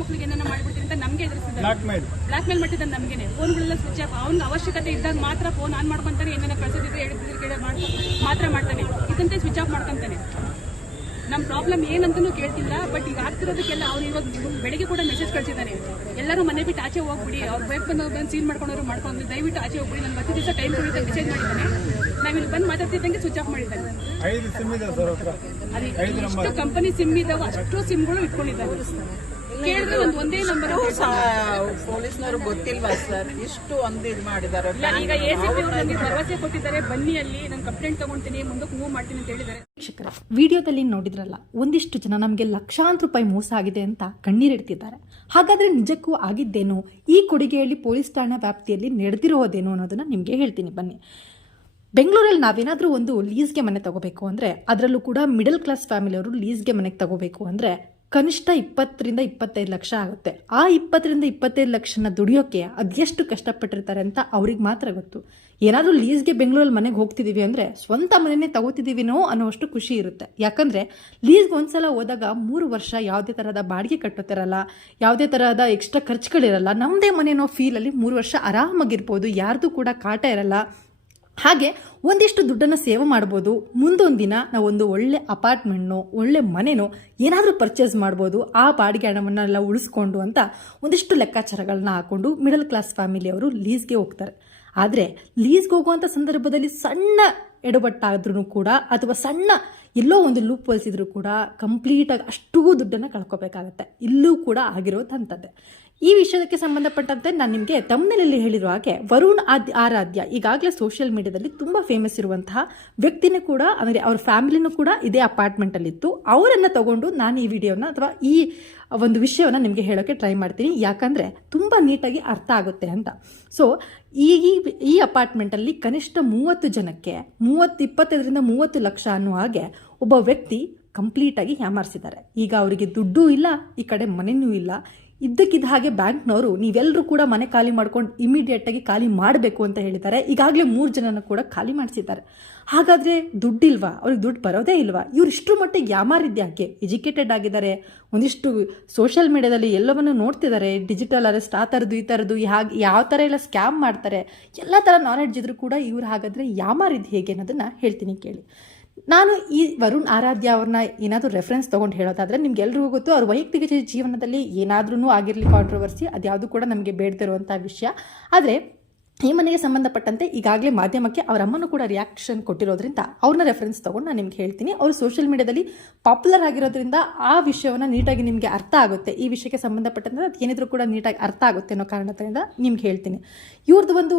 ಮಕ್ಕಳಿಗೆ ಏನನ್ನ ಮಾಡ್ಬಿಡ್ತೀನಿ ಅಂತ ನಮ್ಗೆ ಎದುರಿಸಿದ್ದಾರೆ ಬ್ಲಾಕ್ ಮೇಲ್ ಮಾಡ್ತಿದ್ದಾನೆ ನಮಗೇನೆ. ಫೋನ್ಗಳೆಲ್ಲ ಸ್ವಿಚ್ ಆಫ್ ಅವ್ನಿಗೆ ಅವಶ್ಯಕತೆ ಇದ್ದಾಗ ಮಾತ್ರ ಫೋನ್ ಆನ್ ಮಾಡ್ಕೊಂತಾನೆ ಏನನ್ನ ಕಳ್ಸೋದಿದ್ರೆ ಹೇಳಿದ್ರೆ ಕೇಳಿ ಮಾತ್ರ ಮಾಡ್ತಾನೆ. ಇದಂತೆ ಸ್ವಿಚ್ ಆಫ್ ಮಾಡ್ಕೊಂತಾನೆ. ನಮ್ಮ ಪ್ರಾಬ್ಲಮ್ ಏನಂತನೂ ಕೇಳ್ತಿಲ್ಲ ಬಟ್ ಈಗ ಆಗ್ತಿರೋದಕ್ಕೆಲ್ಲ ಅವ್ನು ಇವಾಗ ಬೆಳಿಗ್ಗೆ ಕೂಡ ಮೆಸೇಜ್ ಕಳ್ಸಿದ್ದಾನೆ. ಎಲ್ಲರೂ ಮನೆ ಬಿಟ್ಟು ಆಚೆ ಹೋಗ್ಬಿಡಿ ಅವ್ರ ಬೇಕು ಬಂದು ಬಂದು ಸೀನ್ ಮಾಡ್ಕೊಂಡವ್ರು ಮಾಡ್ಕೊಂಡು ದಯವಿಟ್ಟು ಆಚೆ ಹೋಗ್ಬಿಡಿ ನಾನು ಹತ್ತು ದಿವಸ ಟೈಮ್ ಕೊಡಿ ಮೆಸೇಜ್ ಮಾಡಿದ್ದಾನೆ. ನಾವಿಲ್ಲಿ ಬಂದು ಮಾತಾಡ್ತಿದ್ದಂಗೆ ಸ್ವಿಚ್ ಆಫ್ ಮಾಡಿದ್ದಾನೆ. ಅದೇ ಎಷ್ಟು ಕಂಪನಿ ಸಿಮ್ ಇದಾವೆ ಅಷ್ಟು ಸಿಮ್ಗಳು ಇಟ್ಕೊಂಡಿದ್ದಾರೆ ಕೇಳಿದ್ರೆ ಒಂದು ಒಂದೇ ನಂಬರ್ ಪೊಲೀಸ್ನವರು ಗೊತ್ತಿಲ್ವಾ ಸರ್? ಇಷ್ಟು ಒಂದು ಇದು ಮಾಡಿದ್ದಾರೆ. ಇಲ್ಲ ಈಗ ಎಸಿಪಿ ನನಗೆ ಭರವಸೆ ಕೊಟ್ಟಿದ್ದಾರೆ. ಬನ್ನಿ ಅಲ್ಲಿ ನಾನು ಕಂಪ್ಲೇಂಟ್ ತಗೊಂತೀನಿ ಮುಂದಕ್ಕೆ ಮೂವ್ ಮಾಡ್ತೀನಿ ಅಂತ ಹೇಳಿದ್ದಾರೆ. ಶಿಕ್ಷಕರ ವಿಡಿಯೋದಲ್ಲಿ ನೋಡಿದ್ರಲ್ಲ ಒಂದಿಷ್ಟು ಜನ ನಮಗೆ ಲಕ್ಷಾಂತರ ರೂಪಾಯಿ ಮೋಸ ಆಗಿದೆ ಅಂತ ಕಣ್ಣೀರಿಡ್ತಿದ್ದಾರೆ ಹಾಗಾದ್ರೆ ನಿಜಕ್ಕೂ ಆಗಿದ್ದೇನು? ಈ ಕೊಡುಗೆಯಲ್ಲಿ ಪೊಲೀಸ್ ಠಾಣಾ ವ್ಯಾಪ್ತಿಯಲ್ಲಿ ನಡೆದಿರೋದೇನು ಅನ್ನೋದನ್ನ ನಿಮಗೆ ಹೇಳ್ತೀನಿ ಬನ್ನಿ. ಬೆಂಗಳೂರಲ್ಲಿ ನಾವೇನಾದರೂ ಒಂದು ಲೀಸ್ಗೆ ಮನೆ ತಗೋಬೇಕು ಅಂದರೆ ಅದರಲ್ಲೂ ಕೂಡ ಮಿಡಲ್ ಕ್ಲಾಸ್ ಫ್ಯಾಮಿಲಿಯವರು ಲೀಸ್ಗೆ ಮನೆಗೆ ತಗೋಬೇಕು ಅಂದರೆ ಕನಿಷ್ಠ ಇಪ್ಪತ್ತರಿಂದ ಇಪ್ಪತ್ತೈದು ಲಕ್ಷ ಆಗುತ್ತೆ. ಆ ಇಪ್ಪತ್ತರಿಂದ ಇಪ್ಪತ್ತೈದು ಲಕ್ಷನ ದುಡಿಯೋಕ್ಕೆ ಅದೆಷ್ಟು ಕಷ್ಟಪಟ್ಟಿರ್ತಾರೆ ಅಂತ ಅವ್ರಿಗೆ ಮಾತ್ರ ಗೊತ್ತು. ಏನಾದರೂ ಲೀಸ್ಗೆ ಬೆಂಗಳೂರಲ್ಲಿ ಮನೆಗೆ ಹೋಗ್ತಿದ್ದೀವಿ ಅಂದರೆ ಸ್ವಂತ ಮನೆಯೇ ತಗೋತಿದ್ದೀವಿನೋ ಅನ್ನೋಷ್ಟು ಖುಷಿ ಇರುತ್ತೆ. ಯಾಕಂದರೆ ಲೀಸ್ಗೆ ಒಂದ್ಸಲ ಹೋದಾಗ ಮೂರು ವರ್ಷ ಯಾವುದೇ ಥರದ ಬಾಡಿಗೆ ಕಟ್ಟೋತಿರಲ್ಲ ಯಾವುದೇ ಥರದ ಎಕ್ಸ್ಟ್ರಾ ಖರ್ಚುಗಳಿರಲ್ಲ ನಮ್ಮದೇ ಮನೆನೋ ಫೀಲಲ್ಲಿ ಮೂರು ವರ್ಷ ಆರಾಮಾಗಿರ್ಬೋದು, ಯಾರ್ದು ಕೂಡ ಕಾಟ ಇರಲ್ಲ. ಹಾಗೆ ಒಂದಿಷ್ಟು ದುಡ್ಡನ್ನು ಸೇವ್ ಮಾಡ್ಬೋದು. ಮುಂದೊಂದು ದಿನ ನಾವೊಂದು ಒಳ್ಳೆ ಅಪಾರ್ಟ್ಮೆಂಟ್ನೋ, ಒಳ್ಳೆ ಮನೆನೋ ಏನಾದರೂ ಪರ್ಚೇಸ್ ಮಾಡ್ಬೋದು. ಆ ಬಾಡಿಗೆ ಹಣವನ್ನೆಲ್ಲ ಉಳಿಸ್ಕೊಂಡು ಅಂತ ಒಂದಿಷ್ಟು ಲೆಕ್ಕಾಚಾರಗಳನ್ನ ಹಾಕೊಂಡು ಮಿಡಲ್ ಕ್ಲಾಸ್ ಫ್ಯಾಮಿಲಿಯವರು ಲೀಸ್ಗೆ ಹೋಗ್ತಾರೆ. ಆದರೆ ಲೀಸ್ಗೆ ಹೋಗುವಂಥ ಸಂದರ್ಭದಲ್ಲಿ ಸಣ್ಣ ಎಡಬಟ್ಟಾದ್ರೂ ಕೂಡ ಅಥವಾ ಸಣ್ಣ ಎಲ್ಲೋ ಒಂದು ಲೂಪ್ ಹೋಲಿಸಿದ್ರು ಕೂಡ ಕಂಪ್ಲೀಟಾಗಿ ಅಷ್ಟೂ ದುಡ್ಡನ್ನು ಕಳ್ಕೊಬೇಕಾಗತ್ತೆ. ಇಲ್ಲೂ ಕೂಡ ಆಗಿರೋದಂಥದ್ದೇ. ಈ ವಿಷಯಕ್ಕೆ ಸಂಬಂಧಪಟ್ಟಂತೆ ನಾನು ನಿಮಗೆ ತಮ್ಮನಲ್ಲಿ ಹೇಳಿರುವ ಹಾಗೆ ವರುಣ್ ಆದ್ ಆರಾಧ್ಯ ಈಗಾಗಲೇ ಸೋಷಿಯಲ್ ಮೀಡಿಯಾದಲ್ಲಿ ತುಂಬ ಫೇಮಸ್ ಇರುವಂತಹ ವ್ಯಕ್ತಿನೂ ಕೂಡ, ಅಂದರೆ ಅವ್ರ ಫ್ಯಾಮಿಲಿನೂ ಕೂಡ ಇದೇ ಅಪಾರ್ಟ್ಮೆಂಟಲ್ಲಿತ್ತು ಅವರನ್ನು ತಗೊಂಡು ನಾನು ಈ ವಿಡಿಯೋನ ಅಥವಾ ಈ ಒಂದು ವಿಷಯವನ್ನು ನಿಮಗೆ ಹೇಳೋಕ್ಕೆ ಟ್ರೈ ಮಾಡ್ತೀನಿ. ಯಾಕಂದರೆ ತುಂಬ ನೀಟಾಗಿ ಅರ್ಥ ಆಗುತ್ತೆ ಅಂತ. ಸೊ ಈ, ಈ- ಅಪಾರ್ಟ್ಮೆಂಟಲ್ಲಿ ಕನಿಷ್ಠ ಮೂವತ್ತು ಜನಕ್ಕೆ, ಮೂವತ್ತು, ಇಪ್ಪತ್ತೈದರಿಂದ ಮೂವತ್ತು ಲಕ್ಷ ಅನ್ನೋ ಹಾಗೆ ಒಬ್ಬ ವ್ಯಕ್ತಿ ಕಂಪ್ಲೀಟಾಗಿ ಹ್ಯಾಮಾರಿಸಿದ್ದಾರೆ. ಈಗ ಅವರಿಗೆ ದುಡ್ಡೂ ಇಲ್ಲ, ಈ ಕಡೆ ಮನೆಯೂ ಇಲ್ಲ ಇದ್ದಕ್ಕಿದ್ದ ಹಾಗೆ ಬ್ಯಾಂಕ್ನವರು ನೀವೆಲ್ಲರೂ ಕೂಡ ಮನೆ ಖಾಲಿ ಮಾಡ್ಕೊಂಡು ಇಮಿಡಿಯೇಟಾಗಿ ಖಾಲಿ ಮಾಡಬೇಕು ಅಂತ ಹೇಳಿದ್ದಾರೆ. ಈಗಾಗಲೇ ಮೂರು ಜನನ ಕೂಡ ಖಾಲಿ ಮಾಡಿಸಿದ್ದಾರೆ. ಹಾಗಾದರೆ ದುಡ್ಡಿಲ್ವಾ? ಅವ್ರಿಗೆ ದುಡ್ಡು ಬರೋದೇ ಇಲ್ವಾ? ಇವ್ರು ಇಷ್ಟರ ಮಟ್ಟಿಗೆ ಯಾಕೆ ಎಜುಕೇಟೆಡ್ ಆಗಿದ್ದಾರೆ. ಒಂದಿಷ್ಟು ಸೋಷಿಯಲ್ ಮೀಡಿಯಾದಲ್ಲಿ ಎಲ್ಲವನ್ನು ನೋಡ್ತಿದ್ದಾರೆ. ಡಿಜಿಟಲ್ ಅರೆಸ್ಟ್ ಆ ಥರದ್ದು ಈ ಥರದ್ದು ಹಾಗೆ ಯಾವ ಥರ ಎಲ್ಲ ಸ್ಕ್ಯಾಮ್ ಮಾಡ್ತಾರೆ. ಎಲ್ಲ ಥರ ನಾಲೆಡ್ಜ್ ಇದ್ರೂ ಕೂಡ ಇವ್ರು ಹಾಗಾದರೆ ಯಾಮಾರಿದ್ದು ಹೇಗೆ ಅನ್ನೋದನ್ನು ಹೇಳ್ತೀನಿ ಕೇಳಿ. ನಾನು ಈ ವರುಣ್ ಆರಾಧ್ಯ ಅವ್ರನ್ನ ಏನಾದರೂ ರೆಫರೆನ್ಸ್ ತೊಗೊಂಡು ಹೇಳೋದಾದರೆ ನಿಮ್ಗೆ ಎಲ್ರಿಗೂ ಗೊತ್ತು, ಅವ್ರ ವೈಯಕ್ತಿಕ ಜೀವನದಲ್ಲಿ ಏನಾದ್ರೂ ಆಗಿರಲಿ ಕಾಂಟ್ರವರ್ಸಿ ಅದ್ಯಾವುದು ಕೂಡ ನಮಗೆ ಬೇಡದಿರುವಂಥ ವಿಷಯ. ಆದರೆ ಈ ಮನೆಗೆ ಸಂಬಂಧಪಟ್ಟಂತೆ ಈಗಾಗಲೇ ಮಾಧ್ಯಮಕ್ಕೆ ಅವರ ಅಮ್ಮನೂ ಕೂಡ ರಿಯಾಕ್ಷನ್ ಕೊಟ್ಟಿರೋದ್ರಿಂದ ಅವ್ರನ್ನ ರೆಫರೆನ್ಸ್ ತೊಗೊಂಡು ನಾನು ನಿಮ್ಗೆ ಹೇಳ್ತೀನಿ. ಅವರು ಸೋಷಿಯಲ್ ಮೀಡಿಯಾದಲ್ಲಿ ಪಾಪ್ಯುಲರ್ ಆಗಿರೋದ್ರಿಂದ ಆ ವಿಷಯವನ್ನು ನೀಟಾಗಿ ನಿಮಗೆ ಅರ್ಥ ಆಗುತ್ತೆ. ಈ ವಿಷಯಕ್ಕೆ ಸಂಬಂಧಪಟ್ಟಂತೆ ಅದು ಏನಿದ್ರು ಕೂಡ ನೀಟಾಗಿ ಅರ್ಥ ಆಗುತ್ತೆ ಅನ್ನೋ ಕಾರಣದಿಂದ ನಿಮ್ಗೆ ಹೇಳ್ತೀನಿ. ಇವ್ರದ್ದು ಒಂದು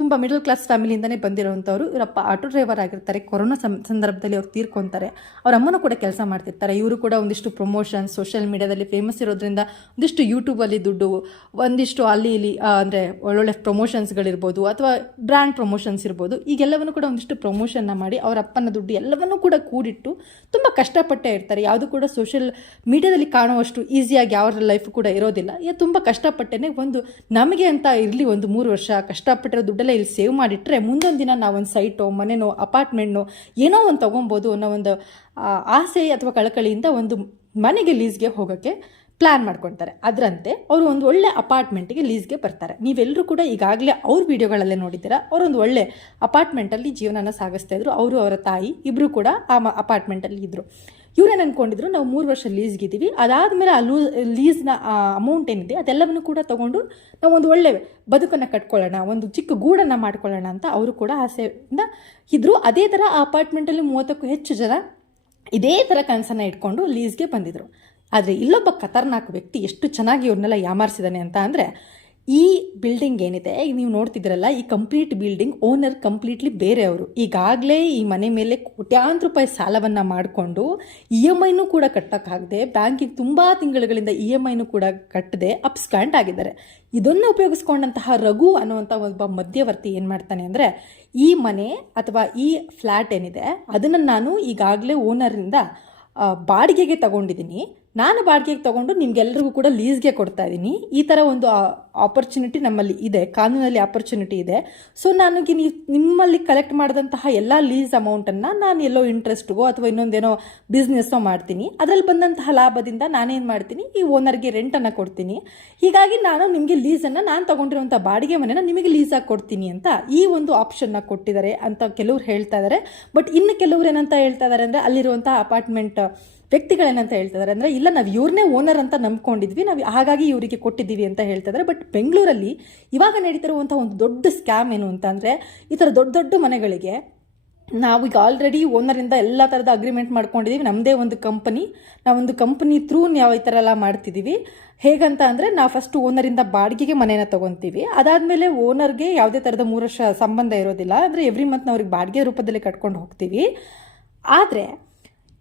ತುಂಬ ಮಿಡಲ್ ಕ್ಲಾಸ್ ಫ್ಯಾಮಿಲಿಯಿಂದನೇ ಬಂದಿರುವಂಥವ್ರು. ಇವರಪ್ಪ ಆಟೋ ಡ್ರೈವರ್ ಆಗಿರ್ತಾರೆ. ಕೊರೋನಾ ಸಂದರ್ಭದಲ್ಲಿ ಅವ್ರು ತೀರ್ಕೊತಾರೆ. ಅವ್ರ ಅಮ್ಮನೂ ಕೂಡ ಕೆಲಸ ಮಾಡ್ತಿರ್ತಾರೆ. ಇವರು ಕೂಡ ಒಂದಿಷ್ಟು ಪ್ರಮೋಷನ್ ಸೋಷಿಯಲ್ ಮೀಡಿಯಾದಲ್ಲಿ ಫೇಮಸ್ ಇರೋದ್ರಿಂದ ಒಂದಿಷ್ಟು ಯೂಟ್ಯೂಬಲ್ಲಿ ದುಡ್ಡು, ಒಂದಿಷ್ಟು ಅಲ್ಲಿ ಇಲ್ಲಿ ಅಂದರೆ ಒಳ್ಳೊಳ್ಳೆ ಪ್ರಮೋಷನ್ಸ್ಗಳಿರ್ಬೋದು ಅಥವಾ ಬ್ರ್ಯಾಂಡ್ ಪ್ರಮೋಷನ್ಸ್ ಇರ್ಬೋದು. ಈಗೆಲ್ಲವನ್ನು ಕೂಡ ಒಂದಿಷ್ಟು ಪ್ರಮೋಷನ್ನ ಮಾಡಿ ಅವರ ಅಪ್ಪನ ದುಡ್ಡು ಎಲ್ಲವನ್ನೂ ಕೂಡ ಕೂಡಿಟ್ಟು ತುಂಬ ಕಷ್ಟಪಟ್ಟೇ ಇರ್ತಾರೆ. ಯಾವುದು ಕೂಡ ಸೋಷಿಯಲ್ ಮೀಡಿಯಾದಲ್ಲಿ ಕಾಣುವಷ್ಟು ಈಸಿಯಾಗಿ ಅವರ ಲೈಫ್ ಕೂಡ ಇರೋದಿಲ್ಲ. ತುಂಬ ಕಷ್ಟಪಟ್ಟೇನೆ ಒಂದು ನಮಗೆ ಅಂತ ಇರಲಿ ಒಂದು ಮೂರು ವರ್ಷ ಕಷ್ಟಪಟ್ಟಿರೋ ದುಡ್ಡೆಲ್ಲ ಇಲ್ಲಿ ಸೇವ್ ಮಾಡಿಟ್ರೆ ಮುಂದೊಂದು ದಿನ ನಾವೊಂದು ಸೈಟೋ ಮನೆನೋ ಅಪಾರ್ಟ್ಮೆಂಟ್ನೋ ಏನೋ ಒಂದು ತೊಗೊಬೋದು ಅನ್ನೋ ಒಂದು ಆಸೆ ಅಥವಾ ಕಳಕಳಿಯಿಂದ ಒಂದು ಮನೆಗೆ ಲೀಸ್ಗೆ ಹೋಗೋಕ್ಕೆ ಪ್ಲ್ಯಾನ್ ಮಾಡ್ಕೊಳ್ತಾರೆ. ಅದರಂತೆ ಅವರು ಒಂದು ಒಳ್ಳೆ ಅಪಾರ್ಟ್ಮೆಂಟಿಗೆ ಲೀಸ್ಗೆ ಬರ್ತಾರೆ. ನೀವೆಲ್ಲರೂ ಕೂಡ ಈಗಾಗಲೇ ಅವ್ರ ವಿಡಿಯೋಗಳಲ್ಲೇ ನೋಡಿದ್ದೀರಾ? ಅವರೊಂದು ಒಳ್ಳೆ ಅಪಾರ್ಟ್ಮೆಂಟಲ್ಲಿ ಜೀವನನ ಸಾಗಿಸ್ತಾ ಇದ್ರು. ಅವರು ಅವರ ತಾಯಿ ಇಬ್ಬರು ಕೂಡ ಆ ಅಪಾರ್ಟ್ಮೆಂಟಲ್ಲಿ ಇದ್ದರು ಇವ್ರೇನು ಅಂದ್ಕೊಂಡಿದ್ರು ನಾವು ಮೂರು ವರ್ಷ ಲೀಸ್ಗಿದ್ದೀವಿ ಅದಾದಮೇಲೆ ಆ ಲೂ ಲೀಸ್ನ ಅಮೌಂಟ್ ಏನಿದೆ, ಅದೆಲ್ಲವನ್ನು ಕೂಡ ತೊಗೊಂಡು ನಾವು ಒಂದು ಒಳ್ಳೆ ಬದುಕನ್ನು ಕಟ್ಕೊಳ್ಳೋಣ, ಒಂದು ಚಿಕ್ಕ ಗೂಡನ್ನು ಮಾಡ್ಕೊಳ್ಳೋಣ ಅಂತ ಅವರು ಕೂಡ ಆಸೆಯಿಂದ ಇದ್ದರು ಅದೇ ಥರ ಆ ಅಪಾರ್ಟ್ಮೆಂಟಲ್ಲಿ ಮೂವತ್ತಕ್ಕೂ ಹೆಚ್ಚು ಜನ ಇದೇ ಥರ ಕನಸನ್ನು ಇಟ್ಕೊಂಡು ಲೀಸ್ಗೆ ಬಂದಿದ್ರು. ಆದರೆ ಇಲ್ಲೊಬ್ಬ ಖತರ್ನಾಕ್ ವ್ಯಕ್ತಿ ಎಷ್ಟು ಚೆನ್ನಾಗಿ ಇವ್ರನ್ನೆಲ್ಲ ಯಾಮಾರಿಸಿದಾನೆ ಅಂತ ಅಂದರೆ ಈ ಬಿಲ್ಡಿಂಗ್ ಏನಿದೆ, ಈಗ ನೀವು ನೋಡ್ತಿದ್ರಲ್ಲ ಈ ಕಂಪ್ಲೀಟ್ ಬಿಲ್ಡಿಂಗ್ ಓನರ್ ಕಂಪ್ಲೀಟ್ಲಿ ಬೇರೆಯವರು. ಈಗಾಗಲೇ ಈ ಮನೆ ಮೇಲೆ ಕೋಟ್ಯಾಂತರ ರೂಪಾಯಿ ಸಾಲವನ್ನು ಮಾಡಿಕೊಂಡು ಇ ಎಂ ಐನೂ ಕೂಡ ಕಟ್ಟೋಕ್ಕಾಗದೆ ಬ್ಯಾಂಕಿಗೆ ತುಂಬ ತಿಂಗಳುಗಳಿಂದ ಇ ಎಂ ಐನೂ ಕೂಡ ಕಟ್ಟದೆ ಅಪ್ಸ್ಕ್ಯಾಂಟ್ ಆಗಿದ್ದಾರೆ. ಇದನ್ನು ಉಪಯೋಗಿಸ್ಕೊಂಡಂತಹ ರಘು ಅನ್ನುವಂಥ ಒಬ್ಬ ಮಧ್ಯವರ್ತಿ ಏನು ಮಾಡ್ತಾನೆ ಅಂದರೆ, ಈ ಮನೆ ಅಥವಾ ಈ ಫ್ಲ್ಯಾಟ್ ಏನಿದೆ, ಅದನ್ನು ನಾನು ಈಗಾಗಲೇ ಓನರಿಂದ ಬಾಡಿಗೆಗೆ ತಗೊಂಡಿದ್ದೀನಿ. ನಾನು ಬಾಡಿಗೆಗೆ ತಗೊಂಡು ನಿಮ್ಗೆಲ್ರಿಗೂ ಕೂಡ ಲೀಸ್ಗೆ ಕೊಡ್ತಾ ಇದ್ದೀನಿ. ಈ ಥರ ಒಂದು ಆಪರ್ಚುನಿಟಿ ನಮ್ಮಲ್ಲಿ ಇದೆ. ಕಾನೂನಲ್ಲಿ ಆಪರ್ಚುನಿಟಿ ಇದೆ. ಸೊ ನನಗೆ ನೀವು, ನಿಮ್ಮಲ್ಲಿ ಕಲೆಕ್ಟ್ ಮಾಡಿದಂತಹ ಎಲ್ಲ ಲೀಸ್ ಅಮೌಂಟನ್ನು ನಾನು ಎಲ್ಲೋ ಇಂಟ್ರೆಸ್ಟ್ಗೋ ಅಥವಾ ಇನ್ನೊಂದೇನೋ ಬಿಸ್ನೆಸ್ಸೋ ಮಾಡ್ತೀನಿ. ಅದರಲ್ಲಿ ಬಂದಂತಹ ಲಾಭದಿಂದ ನಾನೇನು ಮಾಡ್ತೀನಿ? ಈ ಓನರ್ಗೆ ರೆಂಟನ್ನು ಕೊಡ್ತೀನಿ. ಹೀಗಾಗಿ ನಾನು ನಿಮಗೆ ಲೀಸನ್ನು ನಾನು ತೊಗೊಂಡಿರುವಂಥ ಬಾಡಿಗೆ ಮನೆನ ನಿಮಗೆ ಲೀಸಾಗಿ ಕೊಡ್ತೀನಿ ಅಂತ ಈ ಒಂದು ಆಪ್ಷನ್ನ ಕೊಟ್ಟಿದ್ದಾರೆ ಅಂತ ಕೆಲವ್ರು ಹೇಳ್ತಾ ಇದ್ದಾರೆ ಬಟ್ ಇನ್ನು ಕೆಲವ್ರು ಏನಂತ ಹೇಳ್ತಾ ಇದ್ದಾರೆ ಅಂದರೆ ಅಲ್ಲಿರುವಂಥ ಅಪಾರ್ಟ್ಮೆಂಟ್ ವ್ಯಕ್ತಿಗಳೇನಂತ ಹೇಳ್ತಿದ್ದಾರೆ ಅಂದರೆ, ಇಲ್ಲ, ನಾವು ಇವ್ರನ್ನೇ ಓನರ್ ಅಂತ ನಂಬ್ಕೊಂಡಿದ್ವಿ, ನಾವು ಹಾಗಾಗಿ ಇವರಿಗೆ ಕೊಟ್ಟಿದ್ದೀವಿ ಅಂತ ಹೇಳ್ತಿದ್ದಾರೆ ಬಟ್ ಬೆಂಗಳೂರಲ್ಲಿ ಇವಾಗ ನಡೀತಿರುವಂಥ ಒಂದು ದೊಡ್ಡ ಸ್ಕ್ಯಾಮ್ ಏನು ಅಂತ ಅಂದರೆ, ಈ ಥರ ದೊಡ್ಡ ದೊಡ್ಡ ಮನೆಗಳಿಗೆ ನಾವು ಈಗ ಆಲ್ರೆಡಿ ಓನರಿಂದ ಎಲ್ಲ ಥರದ ಅಗ್ರಿಮೆಂಟ್ ಮಾಡ್ಕೊಂಡಿದ್ದೀವಿ ನಮ್ಮದೇ ಒಂದು ಕಂಪನಿ ನಾವೊಂದು ಕಂಪನಿ ಥ್ರೂ ನಾವು ಈ ಥರ ಎಲ್ಲ ಮಾಡ್ತಿದ್ದೀವಿ ಹೇಗಂತ ಅಂದರೆ, ನಾವು ಫಸ್ಟ್ ಓನರಿಂದ ಬಾಡಿಗೆಗೆ ಮನೇನ ತೊಗೊತೀವಿ. ಅದಾದಮೇಲೆ ಓನರ್ಗೆ ಯಾವುದೇ ಥರದ ಮೂರು ವರ್ಷ ಸಂಬಂಧ ಇರೋದಿಲ್ಲ, ಅಂದರೆ ಎವ್ರಿ ಮಂತ್ ನಾವು ಅವ್ರಿಗೆ ಬಾಡಿಗೆ ರೂಪದಲ್ಲಿ ಕಟ್ಕೊಂಡು ಹೋಗ್ತೀವಿ. ಆದರೆ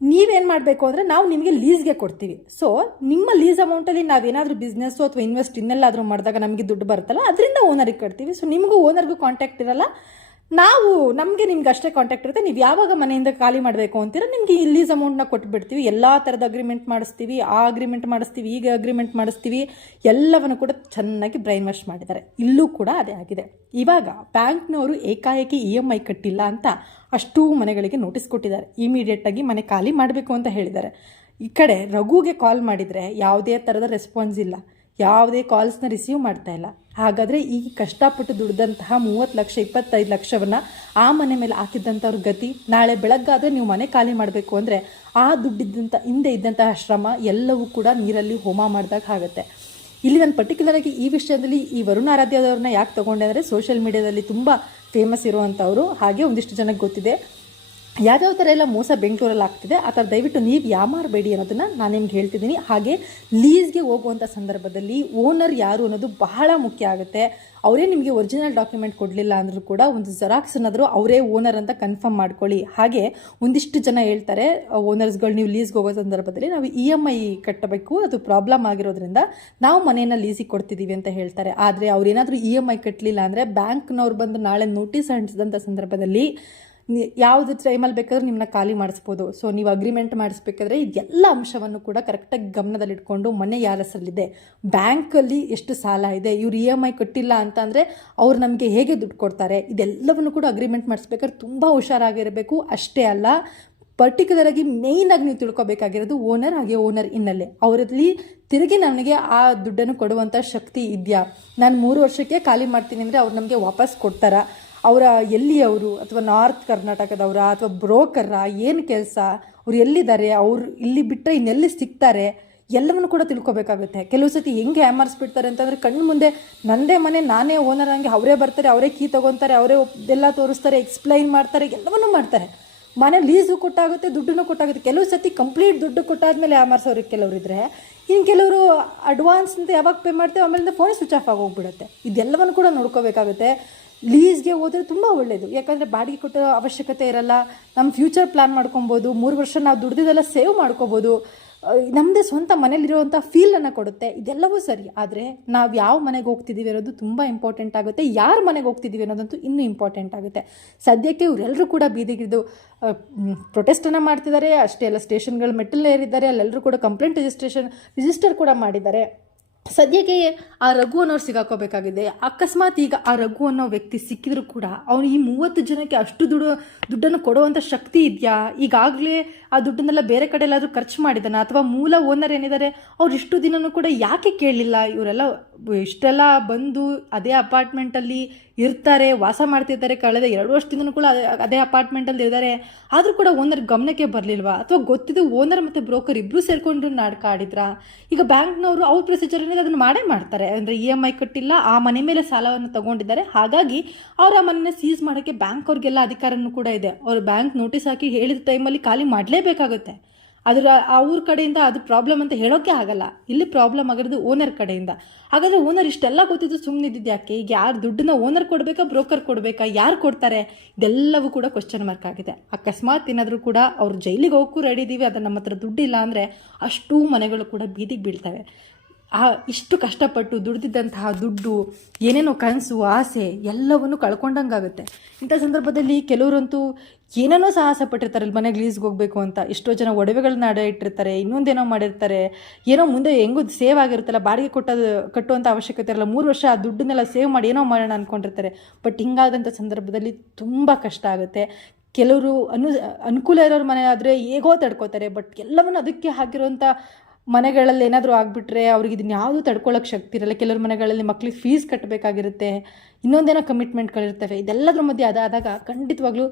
ನೀವೇನು ಮಾಡಬೇಕು ಅಂದರೆ ನಾವು ನಿಮಗೆ ಲೀಸ್ಗೆ ಕೊಡ್ತೀವಿ. ಸೊ ನಿಮ್ಮ ಲೀಸ್ ಅಮೌಂಟಲ್ಲಿ ನಾವೇನಾದರೂ ಬಿಸ್ನೆಸ್ಸು ಅಥವಾ ಇನ್ವೆಸ್ಟ್ ಇನ್ನೆಲ್ಲಾದರೂ ಮಾಡಿದಾಗ ನಮಗೆ ದುಡ್ಡು ಬರುತ್ತಲ್ಲ, ಅದರಿಂದ ಓನರಿಗೆ ಕಟ್ತೀವಿ. ಸೊ ನಿಮಗೂ ಓನರ್ಗೂ ಕಾಂಟ್ಯಾಕ್ಟ್ ಇರಲ್ಲ. ನಾವು, ನಮಗೆ ನಿಮ್ಗೆ ಅಷ್ಟೇ ಕಾಂಟ್ಯಾಕ್ಟ್ ಇರುತ್ತೆ. ನೀವು ಯಾವಾಗ ಮನೆಯಿಂದ ಖಾಲಿ ಮಾಡಬೇಕು ಅಂತೀರ ನಿಮಗೆ ಈ ಅಮೌಂಟ್ನ ಕೊಟ್ಬಿಡ್ತೀವಿ. ಎಲ್ಲ ಥರದ ಅಗ್ರಿಮೆಂಟ್ ಮಾಡಿಸ್ತೀವಿ. ಆ ಅಗ್ರಿಮೆಂಟ್ ಮಾಡಿಸ್ತೀವಿ, ಈಗ ಅಗ್ರಿಮೆಂಟ್ ಮಾಡಿಸ್ತೀವಿ. ಎಲ್ಲವನ್ನು ಕೂಡ ಚೆನ್ನಾಗಿ ಬ್ರೈನ್ ವಾಶ್ ಮಾಡಿದ್ದಾರೆ. ಇಲ್ಲೂ ಕೂಡ ಅದೇ ಆಗಿದೆ. ಇವಾಗ ಬ್ಯಾಂಕ್ನವರು ಏಕಾಏಕಿ ಇ ಎಂ ಐ ಕಟ್ಟಿಲ್ಲ ಅಂತ ಅಷ್ಟೂ ಮನೆಗಳಿಗೆ ನೋಟಿಸ್ ಕೊಟ್ಟಿದ್ದಾರೆ. ಇಮಿಡಿಯೇಟಾಗಿ ಮನೆ ಖಾಲಿ ಮಾಡಬೇಕು ಅಂತ ಹೇಳಿದ್ದಾರೆ. ಈ ಕಡೆ ರಘುಗೆ ಕಾಲ್ ಮಾಡಿದರೆ ಯಾವುದೇ ಥರದ ರೆಸ್ಪಾನ್ಸ್ ಇಲ್ಲ. ಯಾವುದೇ ಕಾಲ್ಸ್ನ ರಿಸೀವ್ ಮಾಡ್ತಾ ಇಲ್ಲ. ಹಾಗಾದರೆ ಈ ಕಷ್ಟಪಟ್ಟು ದುಡ್ದಂತಹ ಮೂವತ್ತು ಲಕ್ಷ, ಇಪ್ಪತ್ತೈದು ಲಕ್ಷವನ್ನು ಆ ಮನೆ ಮೇಲೆ ಹಾಕಿದ್ದಂಥವ್ರ ಗತಿ ನಾಳೆ ಬೆಳಗ್ಗಾದರೆ ನೀವು ಮನೆ ಖಾಲಿ ಮಾಡಬೇಕು ಅಂದರೆ ಆ ದುಡ್ಡಿದ್ದಂಥ, ಹಿಂದೆ ಇದ್ದಂತಹ ಶ್ರಮ ಎಲ್ಲವೂ ಕೂಡ ನೀರಲ್ಲಿ ಹೋಮ ಮಾಡಿದಾಗ ಆಗುತ್ತೆ. ಇಲ್ಲಿ ನಾನು ಪರ್ಟಿಕ್ಯುಲರ್ ಆಗಿ ಈ ವಿಷಯದಲ್ಲಿ ಈ ವರುಣ ಆರಾಧ್ಯವ್ರನ್ನ ಯಾಕೆ ತಗೊಂಡೆ ಅಂದರೆ ಸೋಷಿಯಲ್ ಮೀಡಿಯಾದಲ್ಲಿ ತುಂಬ ಫೇಮಸ್ ಇರುವಂಥವ್ರು, ಹಾಗೆ ಒಂದಿಷ್ಟು ಜನಕ್ಕೆ ಗೊತ್ತಿದೆ. ಯಾವ್ಯಾವ ಥರ ಎಲ್ಲ ಮೋಸ ಬೆಂಗಳೂರಲ್ಲಿ ಆಗ್ತಿದೆ, ಆ ಥರ ದಯವಿಟ್ಟು ನೀವು ಯಾಮಾರಬೇಡಿ ಅನ್ನೋದನ್ನು ನಾನು ನಿಮ್ಗೆ ಹೇಳ್ತಿದ್ದೀನಿ. ಹಾಗೆ ಲೀಸ್ಗೆ ಹೋಗುವಂಥ ಸಂದರ್ಭದಲ್ಲಿ ಓನರ್ ಯಾರು ಅನ್ನೋದು ಬಹಳ ಮುಖ್ಯ ಆಗುತ್ತೆ. ಅವರೇ ನಿಮಗೆ ಒರಿಜಿನಲ್ ಡಾಕ್ಯುಮೆಂಟ್ ಕೊಡಲಿಲ್ಲ ಅಂದರೂ ಕೂಡ ಒಂದು ಜೆರಾಕ್ಸ್ ಏನಾದರೂ ಅವರೇ ಓನರ್ ಅಂತ ಕನ್ಫರ್ಮ್ ಮಾಡ್ಕೊಳ್ಳಿ. ಹಾಗೆ ಒಂದಿಷ್ಟು ಜನ ಹೇಳ್ತಾರೆ, ಓನರ್ಸ್ಗಳು ನೀವು ಲೀಸ್ಗೆ ಹೋಗೋ ಸಂದರ್ಭದಲ್ಲಿ ನಾವು ಇ ಎಂ ಐ ಕಟ್ಟಬೇಕು, ಅದು ಪ್ರಾಬ್ಲಮ್ ಆಗಿರೋದ್ರಿಂದ ನಾವು ಮನೆಯನ್ನು ಲೀಸಿಗೆ ಕೊಡ್ತಿದ್ದೀವಿ ಅಂತ ಹೇಳ್ತಾರೆ. ಆದರೆ ಅವ್ರೇನಾದರೂ ಇ ಎಂ ಐ ಕಟ್ಟಲಿಲ್ಲ ಅಂದರೆ ಬ್ಯಾಂಕ್ನವ್ರು ಬಂದು ನಾಳೆ ನೋಟಿಸ್ ಅಂಟಿಸಿದಂಥ ಸಂದರ್ಭದಲ್ಲಿ ಯಾವುದು ಟೈಮಲ್ಲಿ ಬೇಕಾದ್ರೂ ನಿಮ್ಮನ್ನ ಖಾಲಿ ಮಾಡಿಸ್ಬೋದು. ಸೊ ನೀವು ಅಗ್ರಿಮೆಂಟ್ ಮಾಡಿಸ್ಬೇಕಾದ್ರೆ ಇದೆಲ್ಲ ಅಂಶವನ್ನು ಕೂಡ ಕರೆಕ್ಟಾಗಿ ಗಮನದಲ್ಲಿಟ್ಕೊಂಡು ಮನೆ ಯಾರ ಹೆಸರಲ್ಲಿದೆ ಬ್ಯಾಂಕಲ್ಲಿ ಎಷ್ಟು ಸಾಲ ಇದೆ, ಇವ್ರು ಇ ಎಂ ಐ ಕಟ್ಟಿಲ್ಲ ಅಂತಂದರೆ ಅವ್ರು ನಮಗೆ ಹೇಗೆ ದುಡ್ಡು ಕೊಡ್ತಾರೆ? ಇದೆಲ್ಲವನ್ನು ಕೂಡ ಅಗ್ರಿಮೆಂಟ್ ಮಾಡಿಸ್ಬೇಕಾದ್ರೆ ತುಂಬ ಹುಷಾರಾಗಿರಬೇಕು. ಅಷ್ಟೇ ಅಲ್ಲ ಪರ್ಟಿಕ್ಯುಲರ್ ಆಗಿ ಆಗಿ ನೀವು ತಿಳ್ಕೊಬೇಕಾಗಿರೋದು ಓನರ್ ಹಾಗೆ ಓನರ್ ಇನ್ನಲ್ಲೇ. ಅವರಲ್ಲಿ ತಿರುಗಿ ನನಗೆ ಆ ದುಡ್ಡನ್ನು ಕೊಡುವಂಥ ಶಕ್ತಿ ಇದೆಯಾ? ನಾನು ಮೂರು ವರ್ಷಕ್ಕೆ ಖಾಲಿ ಮಾಡ್ತೀನಿ ಅಂದರೆ ಅವ್ರು ನಮಗೆ ವಾಪಸ್ ಕೊಡ್ತಾರಾ? ಅವರ ಎಲ್ಲಿ ಅವರು ಅಥವಾ ನಾರ್ತ್ ಕರ್ನಾಟಕದವರ ಅಥವಾ ಬ್ರೋಕರ ಏನು ಕೆಲಸ, ಅವ್ರು ಎಲ್ಲಿದ್ದಾರೆ, ಅವ್ರು ಇಲ್ಲಿ ಬಿಟ್ಟರೆ ಇನ್ನೆಲ್ಲಿ ಸಿಗ್ತಾರೆ, ಎಲ್ಲವನ್ನು ಕೂಡ ತಿಳ್ಕೊಬೇಕಾಗುತ್ತೆ. ಕೆಲವು ಸತಿ ಹೆಂಗೆ ಬಿಡ್ತಾರೆ ಅಂತಂದರೆ ಕಣ್ಣು ಮುಂದೆ ನಂದೇ ಮನೆ, ನಾನೇ ಓನರ್ ಹಂಗೆ ಅವರೇ ಬರ್ತಾರೆ, ಅವರೇ ಕೀ ತೊಗೊತಾರೆ, ಅವರೇ ಎಲ್ಲ ತೋರಿಸ್ತಾರೆ ಎಕ್ಸ್ಪ್ಲೈನ್ ಮಾಡ್ತಾರೆ, ಎಲ್ಲವನ್ನೂ ಮಾಡ್ತಾರೆ. ಮನೆ ಲೀಸು ಕೊಟ್ಟಾಗುತ್ತೆ, ದುಡ್ಡನ್ನು ಕೊಟ್ಟಾಗುತ್ತೆ. ಕೆಲವು ಸತಿ ಕಂಪ್ಲೀಟ್ ದುಡ್ಡು ಕೊಟ್ಟಾದ್ಮೇಲೆ ಅವ್ರಿಗೆ ಕೆಲವರು ಇದ್ದರೆ ಇನ್ನು ಕೆಲವರು ಅಡ್ವಾನ್ಸ್ ಅಂತ ಯಾವಾಗ ಪೇ ಮಾಡ್ತೇವೆ ಆಮೇಲೆ ಫೋನ್ ಸ್ವಿಚ್ ಆಫ್ ಆಗೋಗ್ಬಿಡುತ್ತೆ ಇದೆಲ್ಲವನ್ನು ಕೂಡ ನೋಡ್ಕೋಬೇಕಾಗುತ್ತೆ. ಲೀಸ್ಗೆ ಹೋದರೆ ತುಂಬ ಒಳ್ಳೆಯದು ಯಾಕಂದರೆ ಬಾಡಿಗೆ ಕೊಟ್ಟೋ ಅವಶ್ಯಕತೆ ಇರಲ್ಲ. ನಮ್ಮ ಫ್ಯೂಚರ್ ಪ್ಲ್ಯಾನ್ ಮಾಡ್ಕೊಬೋದು ಮೂರು ವರ್ಷ ನಾವು ದುಡ್ದಿದ್ದೆಲ್ಲ ಸೇವ್ ಮಾಡ್ಕೋಬೋದು ನಮ್ಮದೇ ಸ್ವಂತ ಮನೇಲಿರುವಂಥ ಫೀಲನ್ನು ಕೊಡುತ್ತೆ. ಇದೆಲ್ಲವೂ ಸರಿ. ಆದರೆ ನಾವು ಯಾವ ಮನೆಗೆ ಹೋಗ್ತಿದ್ದೀವಿ ಅನ್ನೋದು ತುಂಬ ಇಂಪಾರ್ಟೆಂಟ್ ಆಗುತ್ತೆ. ಯಾರ ಮನೆಗೆ ಹೋಗ್ತಿದ್ದೀವಿ ಅನ್ನೋದಂತೂ ಇನ್ನೂ ಇಂಪಾರ್ಟೆಂಟ್ ಆಗುತ್ತೆ. ಸದ್ಯಕ್ಕೆ ಇವರೆಲ್ಲರೂ ಕೂಡ ಬೀದಿಗಿದ್ದು ಪ್ರೊಟೆಸ್ಟನ್ನು ಮಾಡ್ತಿದ್ದಾರೆ. ಅಷ್ಟೇ ಅಲ್ಲ ಸ್ಟೇಷನ್ಗಳ ಮೆಟ್ಟಲೇರಿದ್ದಾರೆ. ಅಲ್ಲೆಲ್ಲರೂ ಕೂಡ ಕಂಪ್ಲೇಂಟ್ ರಿಜಿಸ್ಟ್ರೇಷನ್ ರಿಜಿಸ್ಟರ್ ಕೂಡ ಮಾಡಿದ್ದಾರೆ. ಸದ್ಯಕ್ಕೆ ಆ ರಘು ಅನ್ನೋರು ಸಿಗಾಕೋಬೇಕಾಗಿದೆ. ಅಕಸ್ಮಾತ್ ಈಗ ಆ ರಘು ಅನ್ನೋ ವ್ಯಕ್ತಿ ಸಿಕ್ಕಿದ್ರು ಕೂಡ ಅವನು ಈ ಮೂವತ್ತು ಜನಕ್ಕೆ ಅಷ್ಟು ದುಡ್ಡು, ದುಡ್ಡನ್ನು ಕೊಡುವಂಥ ಶಕ್ತಿ ಇದೆಯಾ? ಈಗಾಗಲೇ ಆ ದುಡ್ಡನ್ನೆಲ್ಲ ಬೇರೆ ಕಡೆ ಎಲ್ಲಾದರೂ ಖರ್ಚು ಮಾಡಿದಾನ? ಅಥವಾ ಮೂಲ ಓನರ್ ಏನಿದ್ದಾರೆ ಅವ್ರು ಇಷ್ಟು ದಿನನೂ ಕೂಡ ಯಾಕೆ ಕೇಳಲಿಲ್ಲ ಇವರೆಲ್ಲ ಇಷ್ಟೆಲ್ಲ ಬಂದು ಅದೇ ಅಪಾರ್ಟ್ಮೆಂಟಲ್ಲಿ ಇರ್ತಾರೆ, ವಾಸ ಮಾಡ್ತಿರ್ತಾರೆ ಕಳೆದ ಎರಡು ವರ್ಷದಿಂದನೂ ಕೂಡ ಅದೇ ಅದೇ ಅಪಾರ್ಟ್ಮೆಂಟಲ್ಲಿ ಇದ್ದಾರೆ. ಆದರೂ ಕೂಡ ಓನರ್ ಗಮನಕ್ಕೆ ಬರಲಿಲ್ವಾ? ಅಥವಾ ಗೊತ್ತಿದ್ದು ಓನರ್ ಮತ್ತು ಬ್ರೋಕರ್ ಇಬ್ಬರೂ ಸೇರಿಕೊಂಡು ನಾಟಕ ಆಡಿದ್ರಾ? ಈಗ ಬ್ಯಾಂಕ್ನವರು ಅವ್ರ ಪ್ರೊಸೀಜರ್ ಏನಿದೆ ಅದನ್ನು ಮಾಡೇ ಮಾಡ್ತಾರೆ. ಅಂದರೆ ಇ ಎಂ ಐ ಕಟ್ಟಿಲ್ಲ, ಆ ಮನೆ ಮೇಲೆ ಸಾಲವನ್ನು ತಗೊಂಡಿದ್ದಾರೆ. ಹಾಗಾಗಿ ಅವರು ಆ ಮನೆಯನ್ನು ಸೀಸ್ ಮಾಡೋಕ್ಕೆ ಬ್ಯಾಂಕ್ ಅವ್ರಿಗೆಲ್ಲ ಅಧಿಕಾರನೂ ಕೂಡ ಇದೆ. ಅವ್ರು ಬ್ಯಾಂಕ್ ನೋಟಿಸ್ ಹಾಕಿ ಹೇಳಿದ ಟೈಮಲ್ಲಿ ಖಾಲಿ ಮಾಡಲೇಬೇಕಾಗುತ್ತೆ. ಅದರ, ಅವ್ರ ಕಡೆಯಿಂದ ಅದು ಪ್ರಾಬ್ಲಮ್ ಅಂತ ಹೇಳೋಕ್ಕೆ ಆಗಲ್ಲ. ಇಲ್ಲಿ ಪ್ರಾಬ್ಲಮ್ ಆಗಿರೋದು ಓನರ್ ಕಡೆಯಿಂದ. ಹಾಗಾದರೆ ಓನರ್ ಇಷ್ಟೆಲ್ಲ ಗೊತ್ತಿದ್ದು ಸುಮ್ಮನಿದ್ದು ಯಾಕೆ? ಈಗ ಯಾರು ದುಡ್ಡನ್ನ ಓನರ್ ಕೊಡಬೇಕಾ ಬ್ರೋಕರ್ ಕೊಡಬೇಕಾ? ಯಾರು ಕೊಡ್ತಾರೆ? ಇದೆಲ್ಲವೂ ಕೂಡ ಕ್ವಶನ್ ಮಾರ್ಕ್ ಆಗಿದೆ. ಅಕಸ್ಮಾತ್ ಏನಾದರೂ ಕೂಡ ಅವ್ರು ಜೈಲಿಗೆ ಹೋಗಕ್ಕೂ ರೆಡಿ ಇದ್ದೀವಿ ಅದು ನಮ್ಮ ಹತ್ರ ದುಡ್ಡಿಲ್ಲ ಅಂದರೆ ಅಷ್ಟೂ ಮನೆಗಳು ಕೂಡ ಬೀದಿಗೆ ಬೀಳ್ತವೆ. ಆ ಇಷ್ಟು ಕಷ್ಟಪಟ್ಟು ದುಡ್ದಿದ್ದಂತಹ ದುಡ್ಡು, ಏನೇನೋ ಕನಸು, ಆಸೆ ಎಲ್ಲವನ್ನು ಕಳ್ಕೊಂಡಂಗಾಗುತ್ತೆ. ಇಂಥ ಸಂದರ್ಭದಲ್ಲಿ ಕೆಲವರಂತೂ ಏನೇನೋ ಸಾಹಸ ಪಟ್ಟಿರ್ತಾರೆ ಇಲ್ಲಿ ಮನೆಗೆ ಲೀಸ್ಗೆ ಹೋಗಬೇಕು ಅಂತ. ಎಷ್ಟೋ ಜನ ಒಡವೆಗಳನ್ನ ಅಡ ಇಟ್ಟಿರ್ತಾರೆ, ಇನ್ನೊಂದೇನೋ ಮಾಡಿರ್ತಾರೆ. ಏನೋ ಮುಂದೆ ಹೆಂಗೂ ಸೇವ್ ಆಗಿರುತ್ತಲ್ಲ, ಬಾಡಿಗೆ ಕೊಟ್ಟದ ಕಟ್ಟುವಂಥ ಅವಶ್ಯಕತೆ ಇರಲ್ಲ. ಮೂರು ವರ್ಷ ಆ ದುಡ್ಡನ್ನೆಲ್ಲ ಸೇವ್ ಮಾಡಿ ಏನೋ ಮಾಡೋಣ ಅಂದ್ಕೊಂಡಿರ್ತಾರೆ ಬಟ್ ಹಿಂಗಾದಂಥ ಸಂದರ್ಭದಲ್ಲಿ ತುಂಬ ಕಷ್ಟ ಆಗುತ್ತೆ. ಕೆಲವರು ಅನು, ಅನುಕೂಲ ಇರೋರ ಮನೆ ಆದರೆ ಹೇಗೋ ತಡ್ಕೋತಾರೆ. ಬಟ್ ಎಲ್ಲವನ್ನು ಅದಕ್ಕೆ ಹಾಕಿರುವಂಥ ಮನೆಗಳಲ್ಲಿ ಏನಾದರೂ ಆಗಿಬಿಟ್ರೆ ಅವ್ರಿಗೆ ಇದನ್ನ ಯಾವುದೂ ತಡ್ಕೊಳ್ಳೋಕ್ಕೆ ಶಕ್ತಿ ಇರಲ್ಲ. ಕೆಲವ್ರ ಮನೆಗಳಲ್ಲಿ ಮಕ್ಳಿಗೆ ಫೀಸ್ ಕಟ್ಟಬೇಕಾಗಿರುತ್ತೆ ಇನ್ನೊಂದೇನೋ ಕಮಿಟ್ಮೆಂಟ್ಗಳಿರ್ತವೆ ಇದೆಲ್ಲದ್ರ ಮಧ್ಯೆ ಅದಾದಾಗ ಖಂಡಿತವಾಗ್ಲೂ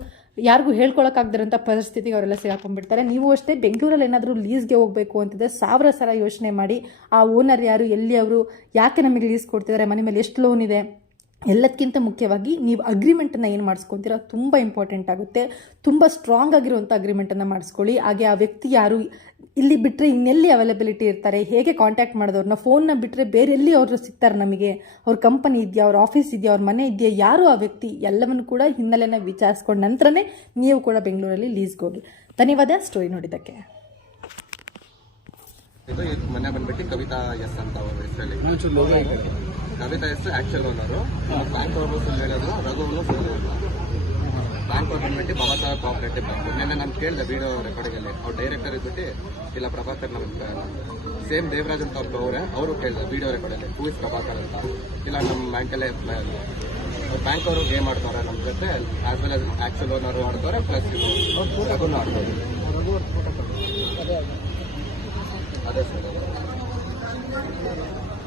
ಯಾರಿಗೂ ಹೇಳ್ಕೊಳಕ್ಕಾಗ್ದಿರೋಂಥ ಪರಿಸ್ಥಿತಿಗೆ ಅವರೆಲ್ಲ ಸಿಗಾಕೊಂಡ್ಬಿಡ್ತಾರೆ. ನೀವು ಅಷ್ಟೇ ಬೆಂಗಳೂರಲ್ಲಿ ಏನಾದರೂ ಲೀಸ್ಗೆ ಹೋಗಬೇಕು ಅಂತಿದ್ರೆ ಸಾವಿರ ಸಲ ಯೋಚನೆ ಮಾಡಿ ಆ ಓನರ್ ಯಾರು, ಎಲ್ಲಿ ಅವರು, ಯಾಕೆ ನಮಗೆ ಲೀಸ್ ಕೊಡ್ತಿದ್ದಾರೆ ಮನೆ ಮೇಲೆ ಎಷ್ಟು ಲೋನ್ ಇದೆ ಎಲ್ಲದಕ್ಕಿಂತ ಮುಖ್ಯವಾಗಿ ನೀವು ಅಗ್ರಿಮೆಂಟನ್ನು ಏನು ಮಾಡಿಸ್ಕೊತೀರೋ ತುಂಬ ಇಂಪಾರ್ಟೆಂಟ್ ಆಗುತ್ತೆ. ತುಂಬ ಸ್ಟ್ರಾಂಗ್ ಆಗಿರುವಂಥ ಅಗ್ರಿಮೆಂಟನ್ನು ಮಾಡಿಸ್ಕೊಳ್ಳಿ. ಹಾಗೆ ಆ ವ್ಯಕ್ತಿ ಯಾರು ಇಲ್ಲಿ ಬಿಟ್ಟರೆ ಇನ್ನೆಲ್ಲಿ ಅವೈಲಬಿಲಿಟಿ ಇರ್ತಾರೆ? ಹೇಗೆ ಕಾಂಟ್ಯಾಕ್ಟ್ ಮಾಡಿದವ್ರನ್ನ? ಫೋನ್ನ ಬಿಟ್ಟರೆ ಬೇರೆ ಎಲ್ಲಿ ಅವರು ಸಿಗ್ತಾರೆ ನಮಗೆ? ಅವ್ರ ಕಂಪನಿ ಇದೆಯಾ? ಅವ್ರ ಆಫೀಸ್ ಇದೆಯಾ? ಅವ್ರ ಮನೆ ಇದೆಯಾ? ಯಾರು ಆ ವ್ಯಕ್ತಿ? ಎಲ್ಲವನ್ನು ಕೂಡ ಹಿನ್ನೆಲೆನ ವಿಚಾರಿಸ್ಕೊಂಡ ನಂತರನೇ ನೀವು ಕೂಡ ಬೆಂಗಳೂರಲ್ಲಿ ಲೀಸ್ಗೆ ಹೋಗಿ. ಧನ್ಯವಾದ ಸ್ಟೋರಿ ನೋಡಿದ್ದಕ್ಕೆ. ಇದು ಮನೆ ಬಂದ್ಬಿಟ್ಟು ಕವಿತಾ ಎಸ್ ಅಂತ ಅವ್ರ ಹೆಸರಲ್ಲಿ. Kavita S actual owner bank ಅವರು ಹೇಳಿದ್ರು ರಘು ಅವರು ಫುಲ್ ಬ್ಯಾಂಕ್ ಅವ್ರು ಬಂದ್ಬಿಟ್ಟು ಬಾಬಾ ಸಾಹೇಬ್ ಕೋಆಪರೇಟಿವ್ ಬ್ಯಾಂಕ್ ನಿನ್ನೆ ನಾನು ಕೇಳಿದೆ ವಿಡಿಯೋ ರೆಕಾರ್ಡಿಂಗಲ್ಲಿ ಅವ್ರು ಡೈರೆಕ್ಟರ್ ಇದ್ಬಿಟ್ಟು ಇಲ್ಲ ಪ್ರಭಾಕರ್ ನಮ್ಮ ಸೇಮ್ ದೇವರಾಜ್ ಅಂತ ಅವ್ರು, ಅವರೇ ಕೇಳಿದೆ ವಿಡಿಯೋ ರೆಕಾರ್ಡಲ್ಲಿ ಹೂ ಇಸ್ ಪ್ರಭಾಕರ್ ಅಂತ. ಇಲ್ಲ ನಮ್ಮ ಬ್ಯಾಂಕಲ್ಲೇ ಬ್ಯಾಂಕ್ ಅವರು ಗೇಮ್ ಆಡ್ತಾರೆ ನಮ್ಮ ಜೊತೆ. As well as actual owner ಆಡ್ತಾರೆ ಪ್ಲಸ್ ಅದನ್ನು ಆಡ್ಬೋದು. ಅದೇ ಸರ್